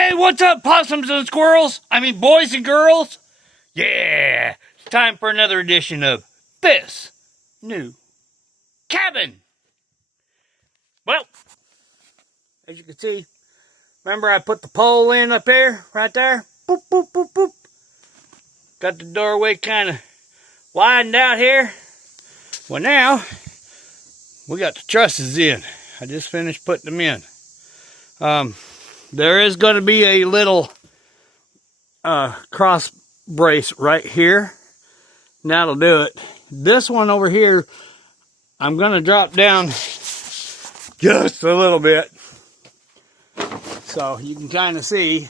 Hey, what's up, possums and squirrels? I mean, boys and girls? Yeah, it's time for another edition of This New Cabin. Well, as you can see, remember I put the pole in up there, right there? Boop, boop, boop, boop. Got the doorway kind of widened out here. Well, now, we got the trusses in. I just finished putting them in. There is going to be a little cross brace right here. And that'll do it. This one over here, I'm going to drop down just a little bit. So you can kind of see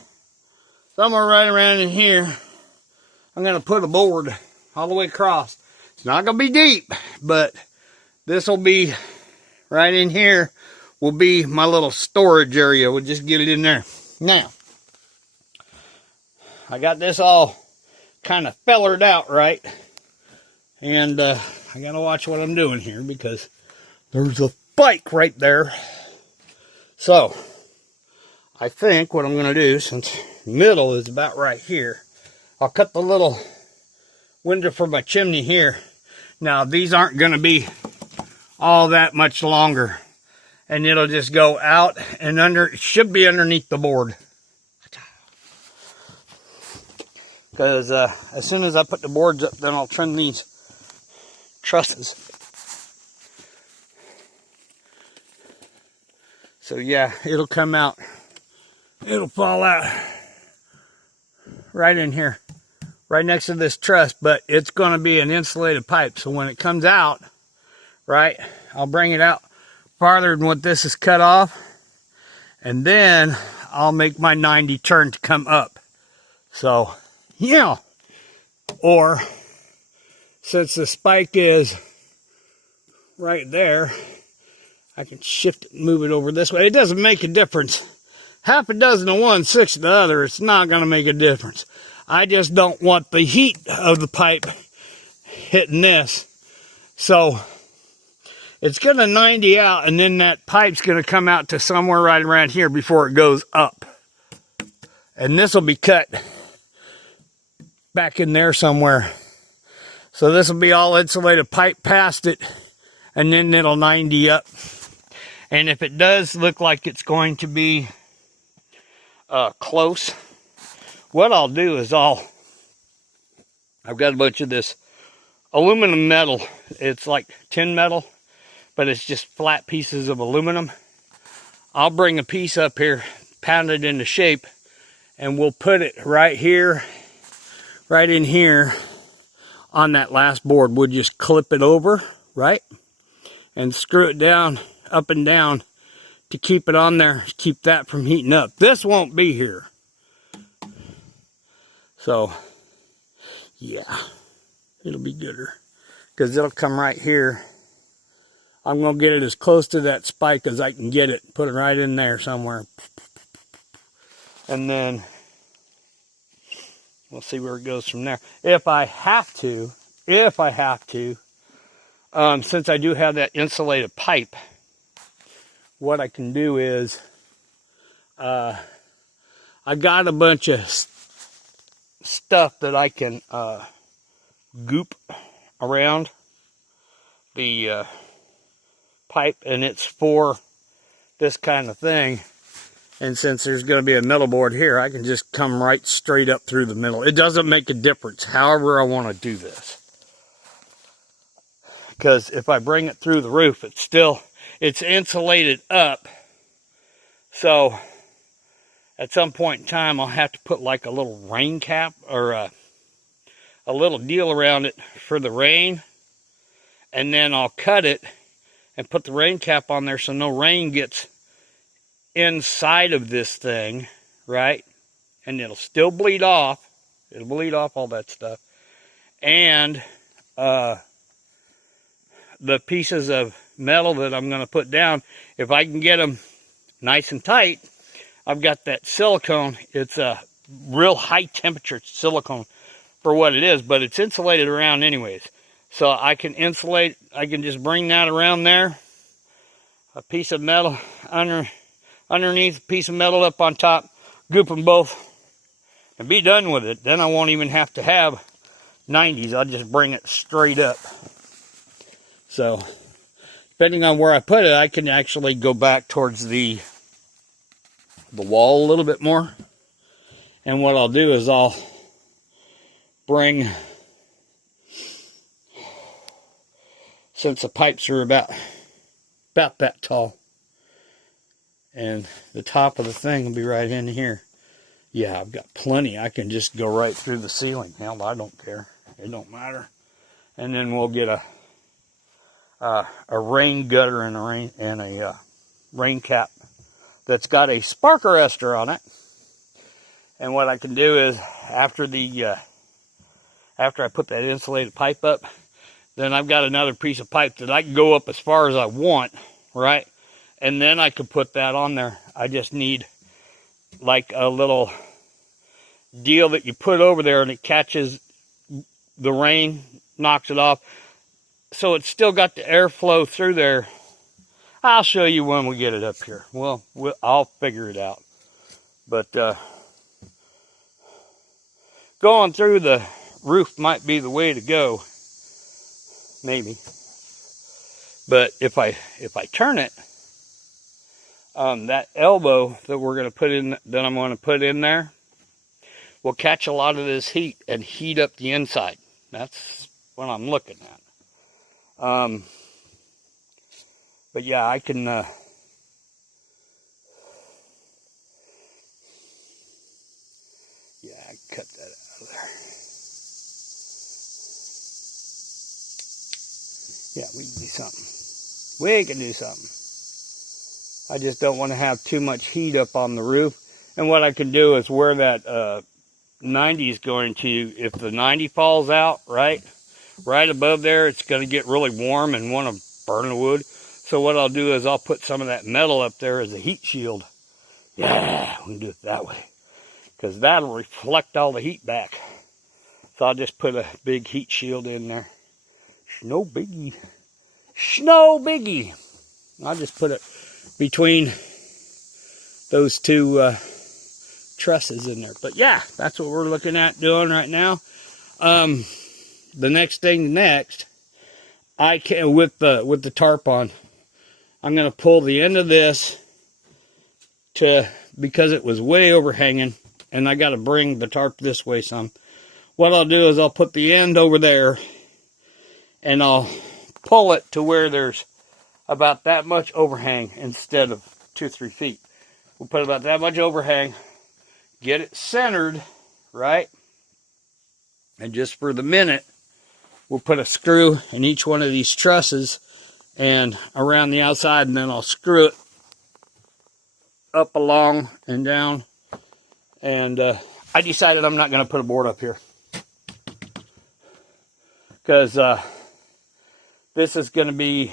somewhere right around in here, I'm going to put a board all the way across. It's not going to be deep, but this will be right in here. Will be my little storage area. We'll just get it in there. Now, I got this all kind of fellered out right. And I got to watch what I'm doing here because there's a spike right there. So, I think what I'm going to do, since middle is about right here, I'll cut the little window for my chimney here. Now, these aren't going to be all that much longer. And it'll just go out and under, it should be underneath the board. Because as soon as I put the boards up, then I'll trim these trusses. So yeah, it'll come out. It'll fall out right in here, right next to this truss, but it's going to be an insulated pipe. So when it comes out, right, I'll bring it out farther than what this is cut off, and then I'll make my 90 turn to come up. So, yeah. Or, since the spike is right there, I can shift it and move it over this way. It doesn't make a difference. Half a dozen of one, 6 of the other, it's not going to make a difference. I just don't want the heat of the pipe hitting this. So, it's going to 90 out, and then that pipe's going to come out to somewhere right around here before it goes up. And this will be cut back in there somewhere. So this will be all insulated pipe past it, and then it'll 90 up. And if it does look like it's going to be close, what I'll do is I've got a bunch of this aluminum metal. It's like tin metal, but it's just flat pieces of aluminum. I'll bring a piece up here, pound it into shape, and we'll put it right here, right in here on that last board. We'll just clip it over, right? And screw it down, up and down to keep it on there, keep that from heating up. This won't be here. So, yeah, it'll be gooder because it'll come right here. I'm going to get it as close to that spike as I can get it. Put it right in there somewhere. And then we'll see where it goes from there. If I have to, since I do have that insulated pipe, what I can do is, I got a bunch of stuff that I can goop around the pipe, and it's for this kind of thing. And since there's going to be a metal board here, I can just come right straight up through the middle. It doesn't make a difference however I want to do this, because if I bring it through the roof, it's insulated up. So at some point in time, I'll have to put like a little rain cap or a little deal around it for the rain, and then I'll cut it and put the rain cap on there so no rain gets inside of this thing, right? And it'll still bleed off. It'll bleed off all that stuff. And the pieces of metal that I'm going to put down, if I can get them nice and tight, I've got that silicone. It's a real high temperature silicone for what it is, but it's insulated around anyways. So I can insulate, I can just bring that around there, a piece of metal underneath, a piece of metal up on top, goop them both and be done with it. Then I won't even have to have 90s. I'll just bring it straight up. So, depending on where I put it, I can actually go back towards the wall a little bit more. And what I'll do is I'll bring, since the pipes are about that tall, and the top of the thing will be right in here. Yeah, I've got plenty. I can just go right through the ceiling. Hell, I don't care. It don't matter. And then we'll get a rain gutter and a rain cap that's got a spark arrestor on it. And what I can do is after I put that insulated pipe up, then I've got another piece of pipe that I can go up as far as I want, right? And then I can put that on there. I just need like a little deal that you put over there and it catches the rain, knocks it off. So it's still got the airflow through there. I'll show you when we get it up here. Well, I'll figure it out. But going through the roof might be the way to go. Maybe. But if I turn it, that elbow that we're going to put in, that I'm going to put in there, will catch a lot of this heat and heat up the inside. That's what I'm looking at. But yeah, I can, yeah, I can cut that out of there. Yeah, we can do something. We can do something. I just don't want to have too much heat up on the roof. And what I can do is where that 90 is going to, if the 90 falls out, right above there, it's going to get really warm and want to burn the wood. So what I'll do is I'll put some of that metal up there as a heat shield. Yeah, we can do it that way. Because that'll reflect all the heat back. So I'll just put a big heat shield in there. No biggie. No biggie. I'll just put it between those two trusses in there. But yeah, that's what we're looking at doing right now. The next thing I can, with the tarp on, I'm going to pull the end of this because it was way overhanging, and I got to bring the tarp this way some. What I'll do is I'll put the end over there, and I'll pull it to where there's about that much overhang instead of 2-3 feet. We'll put about that much overhang, get it centered, right? And just for the minute, we'll put a screw in each one of these trusses and around the outside, and then I'll screw it up, along, and down. And I decided I'm not going to put a board up here, because this is going to be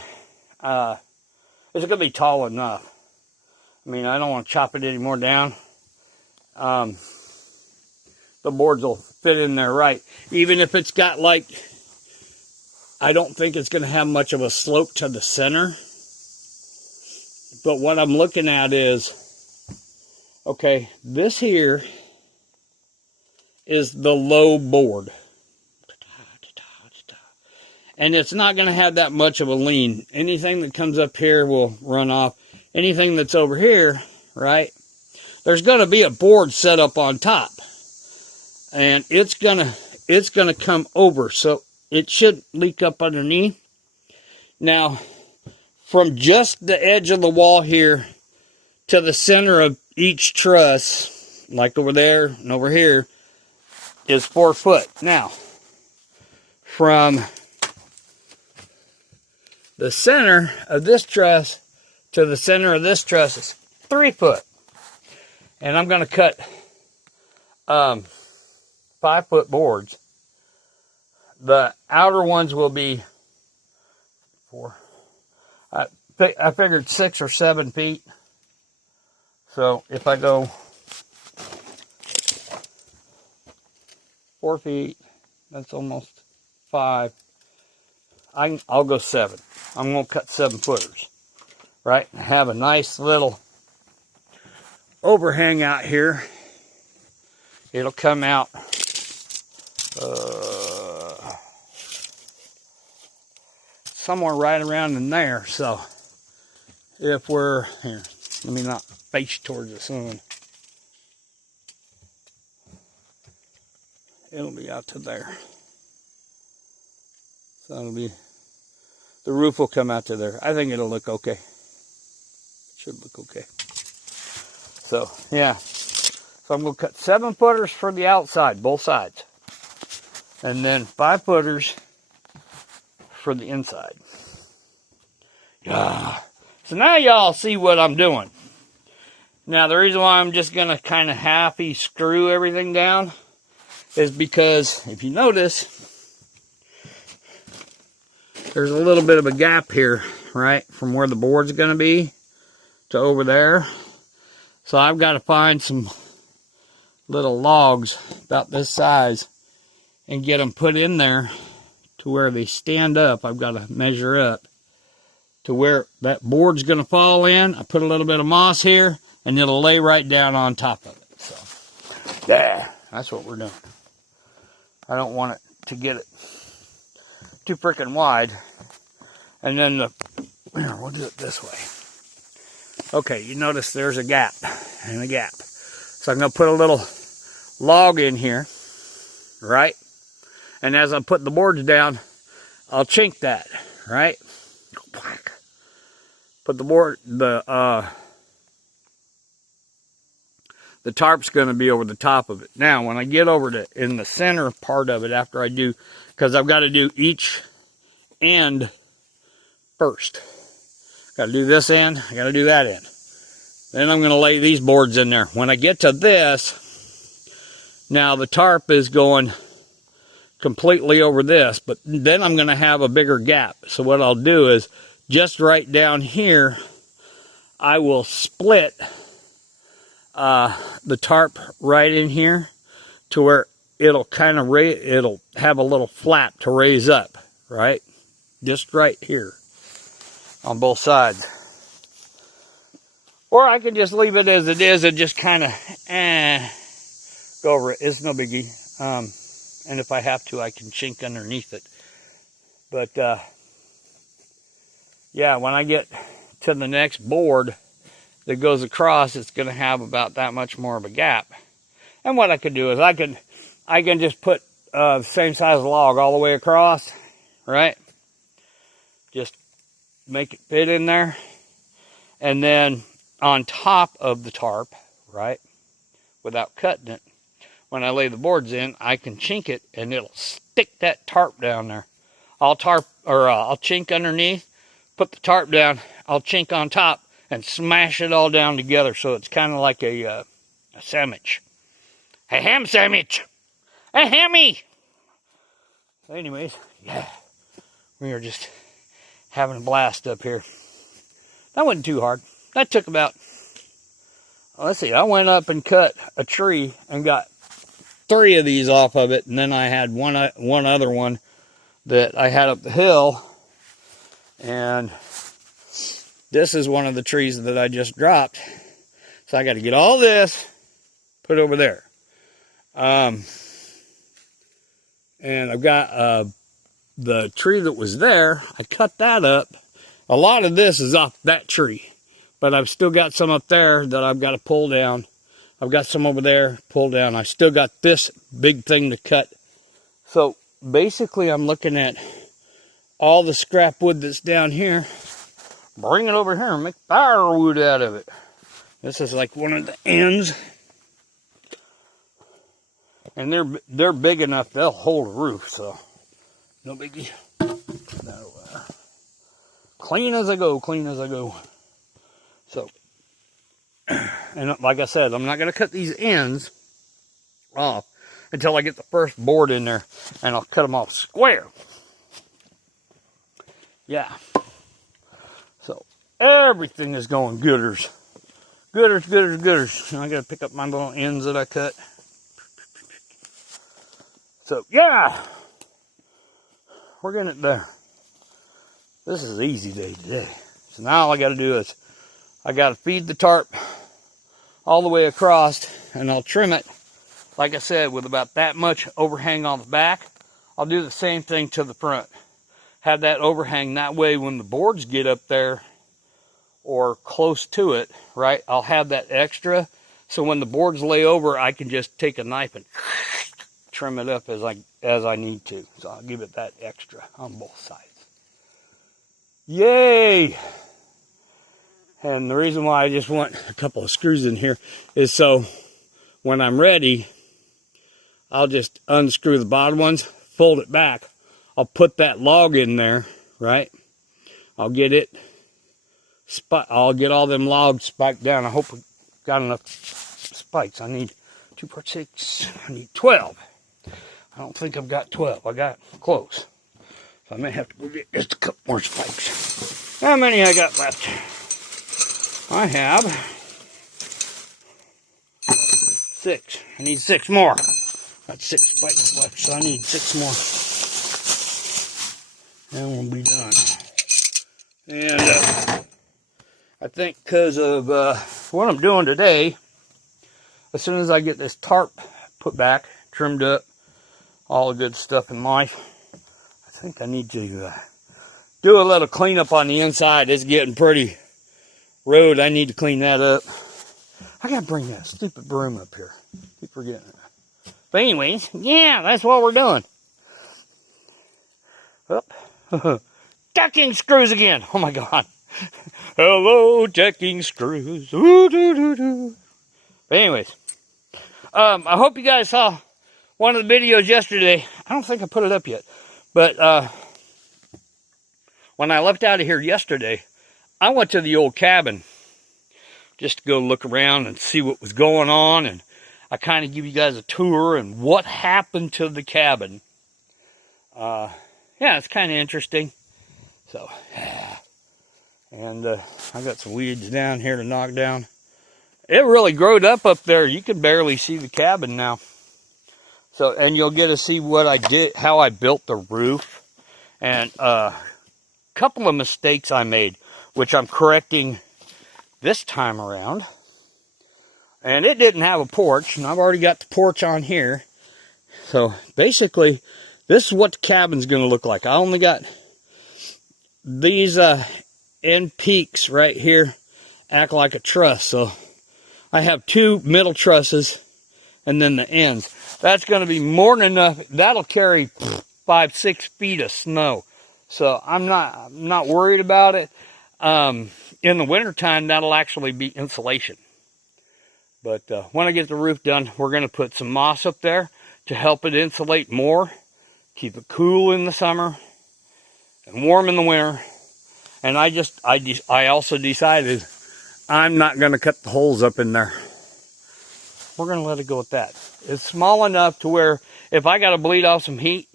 tall enough. I mean, I don't want to chop it any more down. The boards will fit in there right. Even if it's got like, I don't think it's going to have much of a slope to the center. But what I'm looking at is, okay, this here is the low board. And it's not going to have that much of a lean. Anything that comes up here will run off. Anything that's over here, right, there's going to be a board set up on top. And it's gonna come over, so it should leak up underneath. Now, from just the edge of the wall here to the center of each truss, like over there and over here, is 4 foot. Now, from the center of this truss to the center of this truss is 3 foot. And I'm going to cut 5 foot boards. The outer ones will be 4. I figured 6 or 7 feet. So if I go 4 feet, that's almost 5. I'll go 7. I'm going to cut 7 footers, right? And have a nice little overhang out here. it'll come out somewhere right around in there. So if we're here, let me not face towards the sun. It'll be out to there. So it'll be, the roof will come out to there. I think it'll look okay. Should look okay. So yeah. So I'm going to cut 7-footers for the outside, both sides. And then 5-footers for the inside. Yeah. So now y'all see what I'm doing. Now the reason why I'm just going to kind of halfy screw everything down is because if you notice, there's a little bit of a gap here, right? From where the board's going to be to over there. So I've got to find some little logs about this size and get them put in there to where they stand up. I've got to measure up to where that board's going to fall in. I put a little bit of moss here and it'll lay right down on top of it. So there, that's what we're doing. I don't want it to get it too freaking wide. And then we'll do it this way. Okay, you notice there's a gap and a gap. So I'm going to put a little log in here, right? And as I put the boards down, I'll chink that, right? Put the board, the tarp's going to be over the top of it. Now, when I get over to in the center part of it, after I do, because I've got to do each end first. Got to do this end, I got to do that end. Then I'm going to lay these boards in there. When I get to this, now the tarp is going completely over this, but then I'm going to have a bigger gap. So what I'll do is, just right down here, I will split the tarp right in here to where it'll kind of it'll have a little flap to raise up, right? Just right here on both sides. Or I can just leave it as it is and just kind of go over it. It's no biggie. And if I have to, I can chink underneath it. But yeah, when I get to the next board that goes across, it's going to have about that much more of a gap. And what I could do is I can just put the same size log all the way across, right? Just make it fit in there. And then on top of the tarp, right, without cutting it, when I lay the boards in, I can chink it and it'll stick that tarp down there. I'll chink underneath, put the tarp down, I'll chink on top and smash it all down together so it's kind of like a sandwich. A ham sandwich! A hammy! So anyways, yeah, we are just having a blast up here. That wasn't too hard. That took about, let's see, I went up and cut a tree and got 3 of these off of it, and then I had one other one that I had up the hill, and this is one of the trees that I just dropped. So I got to get all this put over there. And I've got the tree that was there, I cut that up. A lot of this is off that tree, but I've still got some up there that I've got to pull down. I've got some over there, pull down. I still got this big thing to cut. So basically I'm looking at all the scrap wood that's down here, bring it over here and make firewood out of it. This is like one of the ends. And they're big enough, they'll hold a roof, so no biggie. No, clean as I go, clean as I go. So, and like I said, I'm not going to cut these ends off until I get the first board in there, and I'll cut them off square. Yeah. So, everything is going gooders. Gooders, gooders, gooders. And I got to pick up my little ends that I cut. So, yeah. We're getting it there. This is an easy day today. So now all I got to do is I got to feed the tarp all the way across, and I'll trim it like I said, with about that much overhang on the back, I'll do the same thing to the front. Have that overhang, that way when the boards get up there or close to it, right, I'll have that extra. So when the boards lay over, I can just take a knife and trim it up as I need to. So I'll give it that extra on both sides. Yay! And the reason why I just want a couple of screws in here is so when I'm ready, I'll just unscrew the bottom ones, fold it back. I'll put that log in there, right? I'll get it, I'll get all them logs spiked down. I hope I got enough spikes. I need 2 part 6, I need 12. I don't think I've got 12. I got close. So I may have to go get just a couple more spikes. How many I got left? I have 6. I need 6 more. Got 6 spikes left, so I need 6 more. And we'll be done. And I think because of what I'm doing today, as soon as I get this tarp put back, trimmed up, all the good stuff in life, I think I need to do a little cleanup on the inside. It's getting pretty road. I need to clean that up. I gotta bring that stupid broom up here. Keep forgetting it. But anyways, yeah, that's what we're doing. Up. Decking screws again. Oh my God. Hello, decking screws. Ooh, doo, doo, doo. But anyways, I hope you guys saw one of the videos yesterday. I don't think I put it up yet, but when I left out of here yesterday, I went to the old cabin just to go look around and see what was going on, and I kind of give you guys a tour and what happened to the cabin. Yeah, it's kind of interesting. So, and I got some weeds down here to knock down. It really growed up there. You can barely see the cabin now. So, and you'll get to see what I did, how I built the roof, and a couple of mistakes I made, which I'm correcting this time around. And it didn't have a porch, and I've already got the porch on here. So basically, this is what the cabin's going to look like. I only got these end peaks right here act like a truss. So I have 2 middle trusses and then the ends. That's going to be more than enough. That'll carry 5-6 feet of snow. So I'm not worried about it. In the wintertime, that'll actually be insulation. But when I get the roof done, we're going to put some moss up there to help it insulate more, keep it cool in the summer, and warm in the winter. And I also decided I'm not going to cut the holes up in there. We're going to let it go at that. It's small enough to where if I got to bleed off some heat,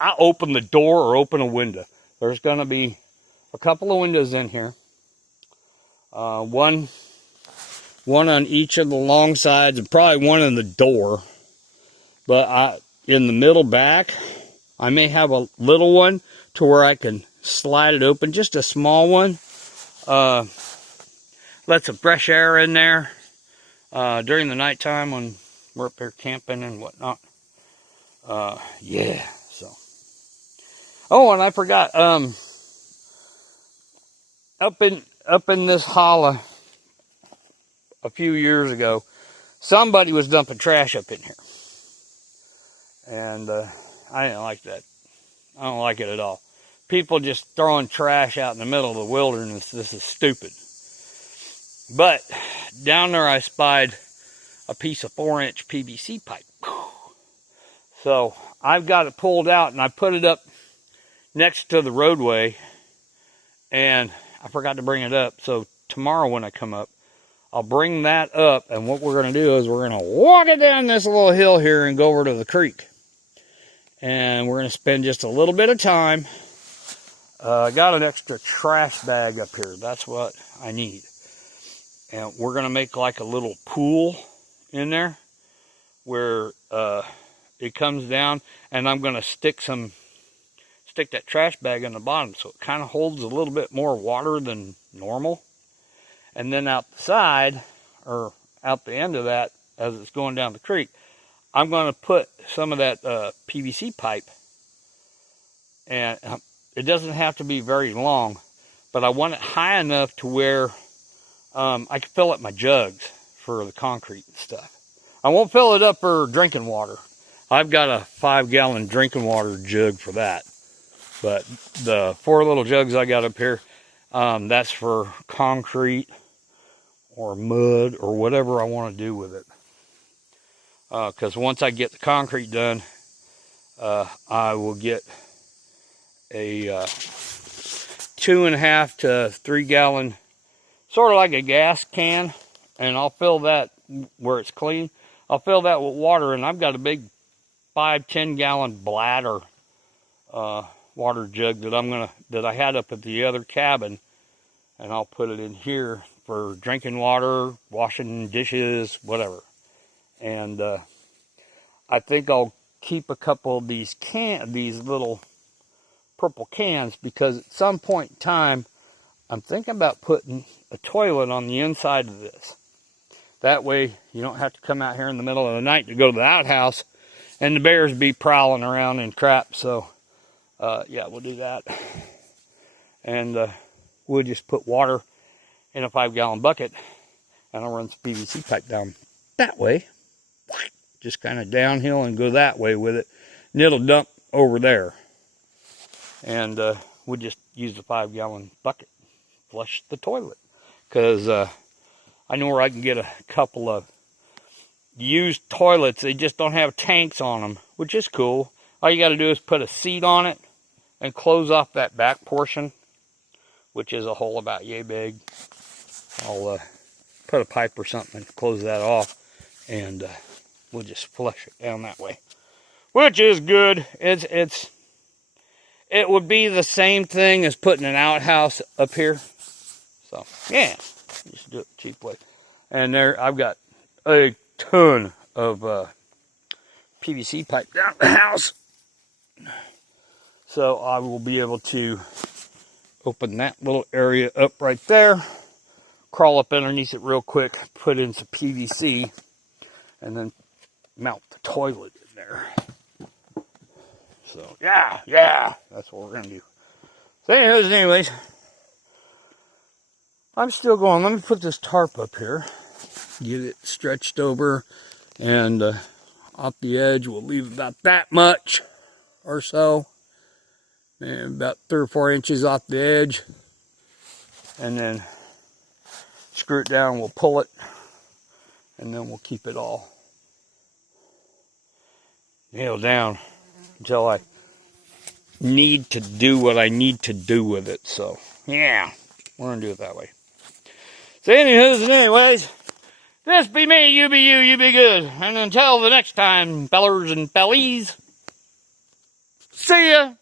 I open the door or open a window. There's going to be a couple of windows in here. One on each of the long sides, and probably one in the door. But in the middle back, I may have a little one to where I can slide it open, just a small one. Let some fresh air in there during the nighttime when we're up there camping and whatnot. Yeah, so. Oh, and I forgot, up in this hollow a few years ago, somebody was dumping trash up in here. And I didn't like that. I don't like it at all. People just throwing trash out in the middle of the wilderness. This is stupid. But down there I spied a piece of 4-inch PVC pipe. So I've got it pulled out and I put it up next to the roadway. And I forgot to bring it up. So tomorrow when I come up, I'll bring that up. And what we're going to do is we're going to walk it down this little hill here and go over to the creek. And we're going to spend just a little bit of time. I got an extra trash bag up here. That's what I need. And we're going to make like a little pool in there where it comes down. And I'm going to stick that trash bag in the bottom so it kind of holds a little bit more water than normal. And then out the side, or out the end of that, as it's going down the creek, I'm going to put some of that PVC pipe, and it doesn't have to be very long, but I want it high enough to where I can fill up my jugs for the concrete and stuff. I won't fill it up for drinking water. I've got a 5-gallon drinking water jug for that. But the 4 little jugs I got up here, that's for concrete or mud or whatever I want to do with it. Because once I get the concrete done, I will get a 2.5 to 3 gallon, sort of like a gas can, and I'll fill that where it's clean. I'll fill that with water, and I've got a big 5-10 gallon bladder water jug that I had up at the other cabin, and I'll put it in here for drinking water, washing dishes, whatever. And I think I'll keep a couple of these little purple cans, because at some point in time I'm thinking about putting a toilet on the inside of this. That way you don't have to come out here in the middle of the night to go to the outhouse and the bears be prowling around and crap. So yeah, we'll do that. And we'll just put water in a 5-gallon bucket, and I'll run some PVC pipe down that way. Just kind of downhill and go that way with it. And it'll dump over there. And we'll just use the 5-gallon bucket, flush the toilet. Because I know where I can get a couple of used toilets. They just don't have tanks on them, which is cool. All you got to do is put a seat on it and close off that back portion, which is a hole about yay big. I'll put a pipe or something and close that off, and we'll just flush it down that way, which is good. It would be the same thing as putting an outhouse up here. So yeah, just do it the cheap way. And there, I've got a ton of PVC pipe down the house. So I will be able to open that little area up right there, crawl up underneath it real quick, put in some PVC, and then mount the toilet in there. So yeah, that's what we're gonna do. So anyways, I'm still going. Let me put this tarp up here, get it stretched over, and off the edge we'll leave about that much or so. And about 3 or 4 inches off the edge, and then screw it down, we'll pull it, and then we'll keep it all nailed down until I need to do what I need to do with it. So yeah, we're gonna do it that way. So anyways, this be me, you be you be good, and until the next time, fellers and fellies, see ya.